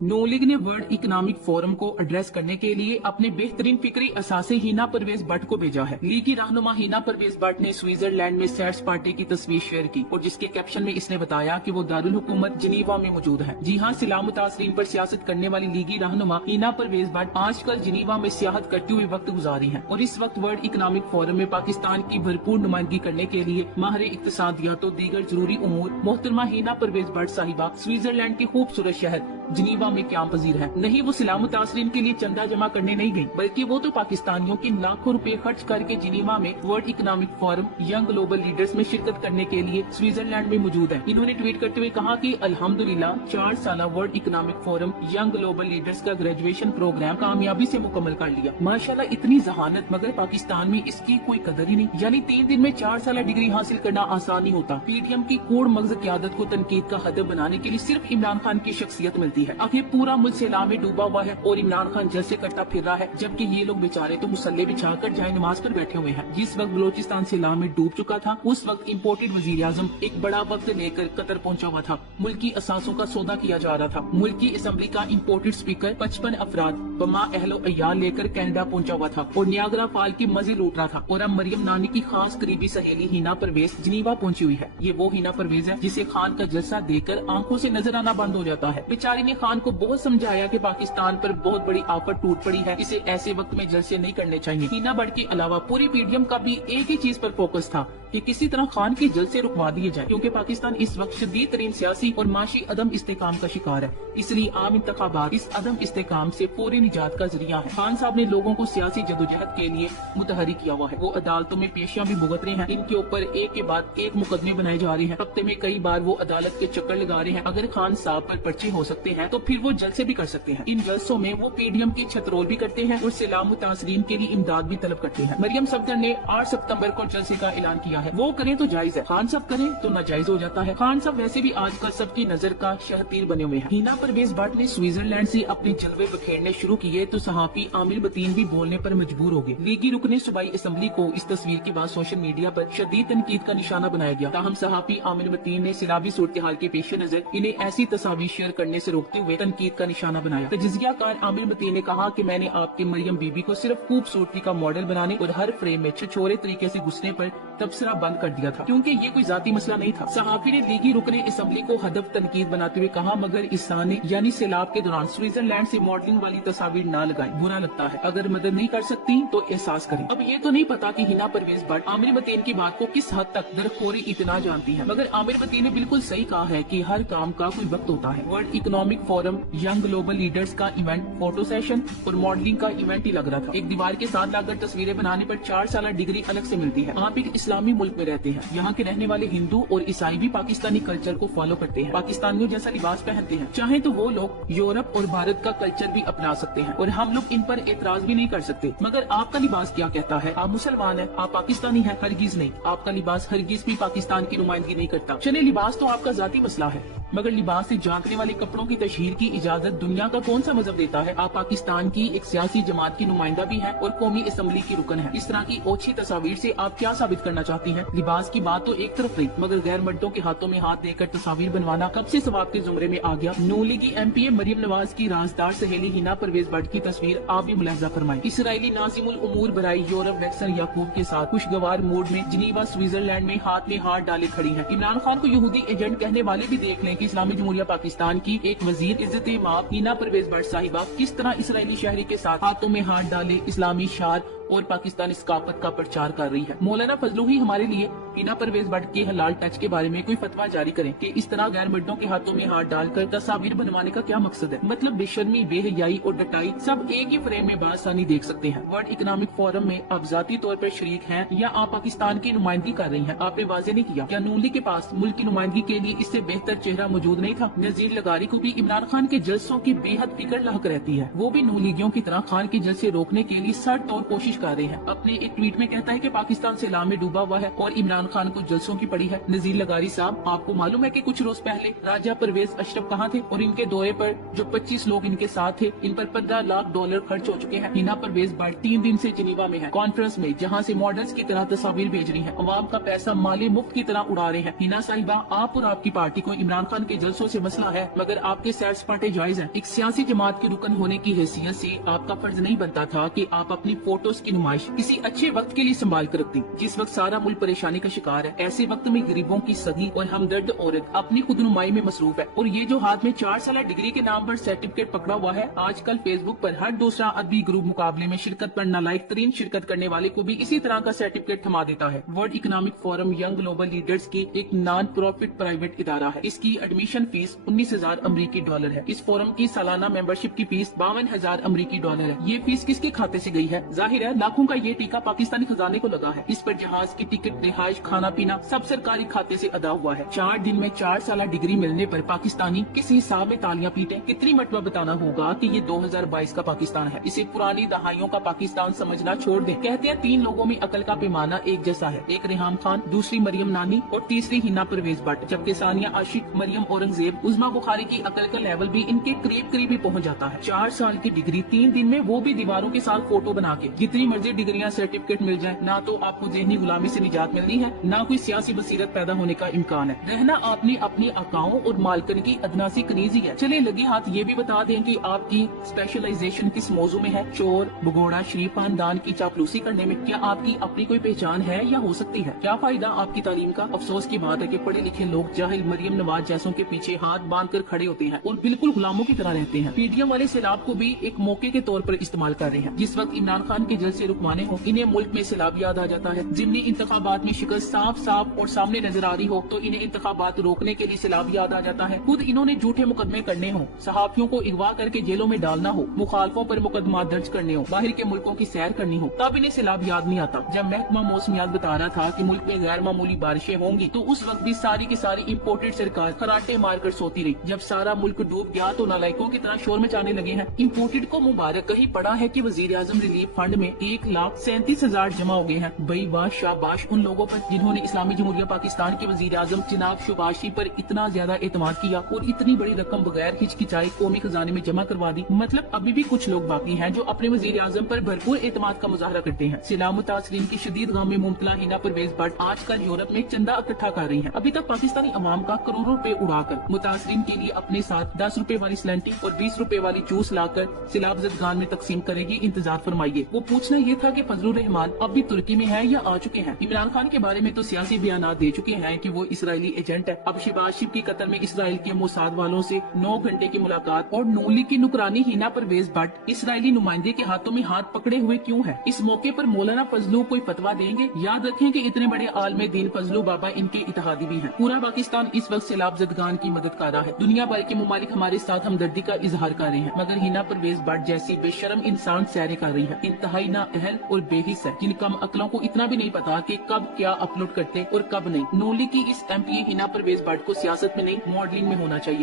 नू लीग ने world economic forum को एड्रेस करने के लिए अपने बेहतरीन फिक्री असासे हिना परवेज भट्ट को भेजा है। लीग की रहनुमा हिना परवेज भट्ट ने स्विट्जरलैंड में सैर्स पार्टी की तस्वीर शेयर की और जिसके कैप्शन में इसने बताया कि वो दारुल हुकूमत जिनीवा में मौजूद है। जी हाँ, सलाम मुतासरीन पर सियासत करने वाली लीगी रहनुमा हिना परवेज भट्ट आजकल जिनीवा में सियाहत करते हुए वक्त गुजारी है और इस वक्त वर्ल्ड इकोनॉमिक फोरम में पाकिस्तान की भरपूर नुमाइंदगी करने के लिए माहिर इक्तिसादियात और दीगर जरूरी उमूर मोहतरमा हिना परवेज भट्ट साहिबा स्विट्जरलैंड के खूबसूरत शहर जिनीवा में क्याम पजीर है। नहीं, वो सलाम मुतासरीन के लिए चंदा जमा करने नहीं गई, बल्कि वो तो पाकिस्तानियों के लाखों रुपए खर्च करके जिनीवा में world economic forum young global leaders में शिरकत करने के लिए स्विट्जरलैंड में मौजूद है। इन्होंने ट्वीट करते हुए कहा कि अल्हम्दुलिल्लाह 4 साल world economic forum young global leaders का ग्रेजुएशन प्रोग्राम कामयाबी से मुकम्मल कर लिया। माशाल्लाह, इतनी जहानत, मगर पाकिस्तान में इसकी कोई कदर ही नहीं। यानी 3 दिन में 4 साल डिग्री हासिल करना आसान नहीं होता। पीटीएम की कोड़ मगज क़यादत को तनकीद का हदफ बनाने के लिए सिर्फ इमरान खान की शख्सियत मिलती है। आखिर पूरा मुल्क सैलाब में डूबा हुआ है और इमरान खान जलसे करता फिर रहा है, जबकि ये लोग बेचारे तो मुसल्ले बिछाकर जाए नमाज पर बैठे हुए हैं। जिस वक्त बलोचिस्तान सैलाब में डूब चुका था, उस वक्त इम्पोर्टेड वजीर आजम एक बड़ा वक्त लेकर कतर पहुंचा हुआ था। मुल्क की असासों का सौदा किया जा रहा था। मुल्क की असेंबली का इम्पोर्टेड स्पीकर 55 अफराद बमा अहलो अयाल लेकर कनाडा पहुंचा हुआ था और नियाग्रा फॉल की मजे लूट रहा था। और अब मरियम नानी की खास करीबी सहेली हिना परवेज जिनीवा पहुंची हुई है। ये वो हिना परवेज है जिसे खान का जलसा देखकर आंखों से नजर आना बंद हो जाता है। बेचारी ने खान को बहुत समझाया कि पाकिस्तान पर बहुत बड़ी आफत टूट पड़ी है, इसे ऐसे वक्त में जलसे नहीं करने चाहिए। हिना भट्ट के अलावा पूरी पीडीएम का भी एक ही चीज पर फोकस था कि किसी तरह खान के जलसे रुकवा दिए जाए, क्योंकि पाकिस्तान इस वक्त शदीद तरीन सियासी और माशी अदम इस्तेकाम का शिकार है। इसलिए आम इंतखाबात इस अदम इस्तेकाम से पूरी निजात का जरिया है। खान साहब ने लोगों को सियासी जदोजहद के लिए मुतहरिक किया हुआ है। वो अदालतों में पेशियां भी भुगत रहे हैं। इनके ऊपर एक के बाद एक मुकदमे बनाए जा रहे हैं। हफ्ते में कई बार वो अदालत के चक्कर लगा रहे हैं। अगर खान साहब पर पर्चे हो सकते हैं तो फिर वो जलसे भी कर सकते हैं। इन जलसों में वो पीडीएम की छतरोल भी करते हैं और सलाम मुतासरीन के लिए इमदाद भी तलब करते हैं। मरियम सफदर ने 8 सितंबर को जलसे का ऐलान किया है। वो करें तो जायज है, खान साहब करें तो नाजायज हो जाता है। खान साहब वैसे भी आजकल सबकी नजर का शहतीर बने हुए हैं। हिना परवेज भट्ट ने स्विट्जरलैंड से अपने जलवे बखेरने शुरू किए तो सहाफी आमिर बतीन भी बोलने पर मजबूर हो गए। लीगी रुकने सूबाई असेंबली को इस तस्वीर के बाद सोशल मीडिया पर शदीद तनकीद का निशाना बनाया गया। ताहम सहाफी आमिर बतीन ने सैलाबी सूरत हाल के पेश नजर इन्हें ऐसी तस्वीर शेयर करने से रोकते हुए तनकीद का निशाना बनाया। तजिज़िया कार आमिर बतीन ने कहा कि मैंने आपकी मरियम बीबी को सिर्फ खूबसूरती का मॉडल बनाने और हर फ्रेम में छछोरे तरीके से घुसने पर तबसरा बंद कर दिया था, क्योंकि ये कोई जाती मसला नहीं था। सहाफी ने लीगी रुकने असेंबली को हदफ तनकीद बनाते हुए कहा, मगर इसान ने यानी सैलाब के दौरान स्विट्जरलैंड से मॉडलिंग वाली तस्वीर न लगाएं, बुरा लगता है। अगर मदद नहीं कर सकती तो एहसास करें। अब ये तो नहीं पता कि हिना परवेज भट्ट आमिर बतीन की बात को किस हद तक दरखोरी इतना जानती है, मगर आमिर बतीन ने बिल्कुल सही कहा है कि हर काम का कोई वक्त होता है। World economic forum young global leaders का इवेंट फोटो सेशन और मॉडलिंग का इवेंट ही लग रहा था। एक दीवार के साथ लाकर तस्वीरें बनाने पर 4 साल डिग्री अलग से मिलती है। आप एक इस्लामी मुल्क में रहते हैं, यहाँ के रहने वाले हिंदू और ईसाई भी पाकिस्तानी कल्चर को फॉलो करते हैं, पाकिस्तानियों जैसा लिबास पहनते हैं। चाहे तो वो लोग यूरोप और भारत का कल्चर भी अपना सकते हैं और हम लोग इन पर एतराज भी नहीं कर सकते। मगर आपका लिबास क्या कहता है? आप मुसलमान हैं, आप पाकिस्तानी हैं? हरगिज नहीं। आपका लिबास हरगिज भी पाकिस्तान की नुमाइंदगी नहीं करता। चले, लिबास तो आपका जाती मसला है, मगर लिबास से झांकने वाले कपड़ों की तशहीर की इजाजत दुनिया का कौन सा मजहब देता है? आप पाकिस्तान की एक सियासी जमात की नुमाइंदा भी है और कौमी असेंबली की रुकन है। इस तरह की ओछी तस्वीर से आप क्या साबित करना चाहती हैं? लिबास की बात तो एक तरफ रही, मगर गैर मर्दों के हाथों में हाथ देकर तस्वीर बनवाना कब से सवाब के जुमरे में आ गया? नू लीगी एमपीए मरियम नवाज की राजदार सहेली हिना परवेज भट्ट की तस्वीर आप भी मुलाहजा फरमाएं। इसराइली नाजिमुल उमूर बराई यूरोप वैक्सन याकूब के साथ खुशगवार मूड में जिनीवा स्विट्जरलैंड में हाथ डाले खड़ी है। इमरान खान को यहूदी एजेंट कहने वाले भी देख लें कि इस्लामी जमहूरिया पाकिस्तान की एक वजीर इज्जत माप हिना परवेज भट्ट साहिबा किस तरह इसराइली शहरी के साथ हाथों में हाथ डाले इस्लामी शार और पाकिस्तानी सकाफत का प्रचार कर रही है। मौलाना फजलू ही हमारे लिए हिना परवेज भट्ट के हलाल टच के बारे में कोई फतवा जारी करें कि इस तरह गैर मर्दों के हाथों में हाथ डालकर तस्वीर बनवाने का क्या मकसद है? मतलब बेशर्मी, बेहयाई और डटाई सब एक ही फ्रेम में बासानी देख सकते हैं। वर्ल्ड इकोनॉमिक फोरम में आप जाती तौर पर शरीक हैं या आप पाकिस्तान की नुमाइंदगी कर रही हैं? आपने वाजे नहीं किया। क्या नून लीग के पास मुल्क की नुमाइंदगी के लिए इससे बेहतर चेहरा मौजूद नहीं था? नजीर लगारी को भी इमरान खान के जलसों की बेहद फिक्र लाक रहती है। वो भी नून लीगियों की तरह खान के जलसे रोकने के लिए सख्त और कोशिश लिचका रहे हैं। अपने एक ट्वीट में कहता है कि पाकिस्तान सैलाब में डूबा हुआ है और इमरान खान को जलसों की पड़ी है। नजीर लगारी साहब, आपको मालूम है कि कुछ रोज पहले राजा परवेज अशरफ कहाँ थे और इनके दौरे पर जो 25 लोग इनके साथ थे, इन पर $15 लाख खर्च हो चुके हैं। हिना परवेज भट्ट 3 दिन से जिनीवा में है कॉन्फ्रेंस में, जहाँ से मॉडल्स की तरह तस्वीर भेज रही है, अवाम का पैसा माले मुफ्त की तरह उड़ा रहे हैं। हिना साहिबा, आप और आपकी पार्टी को इमरान खान के जलसों से मसला है, मगर आपके सैर सपाटे जायज है। एक सियासी जमात की रुकन होने की हैसियत से आपका फर्ज नहीं बनता था कि आप अपनी फोटोज की नुमाइश किसी अच्छे वक्त के लिए संभाल कर रखती, जिस वक्त सारा मुल्क परेशानी का शिकार है। ऐसे वक्त में गरीबों की सगी और हमदर्द औरत अपनी खुद नुमाई में मसरूफ है। और ये जो हाथ में 4 साल डिग्री के नाम पर सर्टिफिकेट पकड़ा हुआ है, आजकल फेसबुक पर हर दूसरा अदबी ग्रुप मुकाबले में शिरकत पर नालायक तरीन शिरकत करने वाले को भी इसी तरह का सर्टिफिकेट थमा देता है। World economic forum young global leaders की एक नॉन प्रॉफिट प्राइवेट इदारा है। इसकी एडमिशन फीस $19,000 है। इस फोरम की सालाना मेंबरशिप की फीस $52,000 है। ये फीस किसके खाते से गई है? जाहिर है लाखों का ये टीका पाकिस्तानी खजाने को लगा है। इस पर जहाज की टिकट, रिहाइश, खाना पीना सब सरकारी खाते से अदा हुआ है। 4 दिन में 4 साल डिग्री मिलने पर पाकिस्तानी किस हिसाब में तालियां पीटे? कितनी मरतबा बताना होगा कि ये 2022 का पाकिस्तान है। इसे पुरानी दहाइयों का पाकिस्तान समझना छोड़ दें। कहते हैं 3 लोगों में अकल का पैमाना एक जैसा है, एक रेहाम खान, दूसरी मरियम नानी और तीसरी हिना परवेज भट्ट। जबकि सानिया आशिक, मरियम औरंगजेब, उज़मा बुखारी की अकल का लेवल भी इनके करीब करीब ही पहुंच जाता है। 4 साल की डिग्री 3 दिन में, वो भी दीवारों के साथ फोटो बना के। जितनी मर्जी डिग्रियां सर्टिफिकेट मिल जाए, ना तो आपको ज़हनी गुलामी से निजात मिलनी है, ना कोई सियासी बसीरत पैदा होने का इम्कान है। रहना आपने अपनी अकाओं और मालकन की अदनासी कनीज ही है। चले लगे हाथ ये भी बता दें कि आपकी स्पेशलाइजेशन किस मौजू में है? चोर, भगोड़ा, शरीफ खानदान की चापलूसी करने में। क्या आपकी अपनी कोई पहचान है या हो सकती है? क्या फायदा आपकी तालीम का? अफसोस की बात है कि पढ़े लिखे लोग जाहिल मरियम नवाज जैसों के पीछे हाथ बांध कर खड़े होते हैं और बिल्कुल गुलामों की तरह रहते हैं। पीडीएम वाले सैलाब को भी एक मौके के तौर पर इस्तेमाल कर रहे हैं। जिस वक्त इमरान खान के जलसे रुकवाने हो, इन्हें मुल्क में सैलाब याद आ जाता है। जिमनी इंतखाबात में शिकस्त साफ साफ और सामने नजर आ रही हो, तो इन्हें इंतखाबात रोकने के लिए सैलाब याद आ जाता है। खुद इन्होंने झूठे मुकदमे करने हो, सहाफियों को अगवा करके जेलों में डालना हो, मुखालफों पर मुकदमा दर्ज करने हो, बाहर के मुल्कों की सैर करनी हो, तब इन्हें सैलाब याद नहीं आता। जब महकमा मौसमियात बता रहा था कि मुल्क में गैर मामूली बारिशें होंगी, तो उस वक्त भी सारी की सारी इम्पोर्टेड सरकार खराटे मारकर सोती रही। जब सारा मुल्क डूब गया तो नालायकों की तरह शोर मचाने लगे हैं। इम्पोर्टेड को मुबारक। कहीं पड़ा है कि वजीर आजम रिलीफ फंड में 1,37,000 जमा हो गए हैं। बई वाह, शाबाश उन लोगों पर जिन्होंने इस्लामी जमहूरिया पाकिस्तान के वजीर आजम जनाब शुबाशी पर इतना ज्यादा एतमाद किया और इतनी बड़ी रकम बगैर हिचकिचाई कौमी खजाने में जमा करवा दी। मतलब अभी भी कुछ लोग बाकी हैं जो अपने वजीर आजम पर भरपूर एतमाद का मुजाहरा करते हैं। सैलाब मुतासरीन की शदीद गम में मुब्तला हिना परवेज भट्ट आजकल यूरोप में चंदा इकट्ठा कर रही है। अभी तक पाकिस्तानी अवाम का करोड़ों रुपए उड़ाकर मुतासरीन के लिए अपने साथ 10 रुपए वाली स्लैंटी और 20 रुपए वाली जूस लाकर सैलाब जदगान में तकसीम करेगी। इंतजार फरमाइए। वो पूछना ये था कि फजलुर रहमान अब भी तुर्की में है या आ चुके हैं? इमरान खान के बारे में तो सियासी बयान दे चुके हैं कि वो इसराइली एजेंट है। अब शहबाज शरीफ की कत्ल में इसराइल के मोसाद वालों से 9 घंटे की मुलाकात और नून लीग की नुकरानी हिना परवेज भट्ट इसराइली नुमाइंदे के हाथों में हाथ पकड़े हुए क्यों है? इस मौके पर मौलाना फजलू कोई फतवा देंगे? याद रखें कि इतने बड़े आलमे दीन फजलू बाबा इनके इत्तेहादी भी हैं। पूरा पाकिस्तान इस वक्त सैलाब जदगान की मदद कर रहा है। दुनिया भर के मुमालिक हमारे साथ हमदर्दी का इजहार कर रहे हैं, मगर हिना परवेज भट्ट जैसी बेशरम इंसान सैरे कर रही है। इंतहाई नाअहल और बेहिस है, जिन कम अकलों को इतना भी नहीं पता कि कब क्या अपलोड करते और कब नहीं। नून लीग की इस एमपी हिना परवेज भट्ट को सियासत में नहीं, मॉडलिंग में होना चाहिए।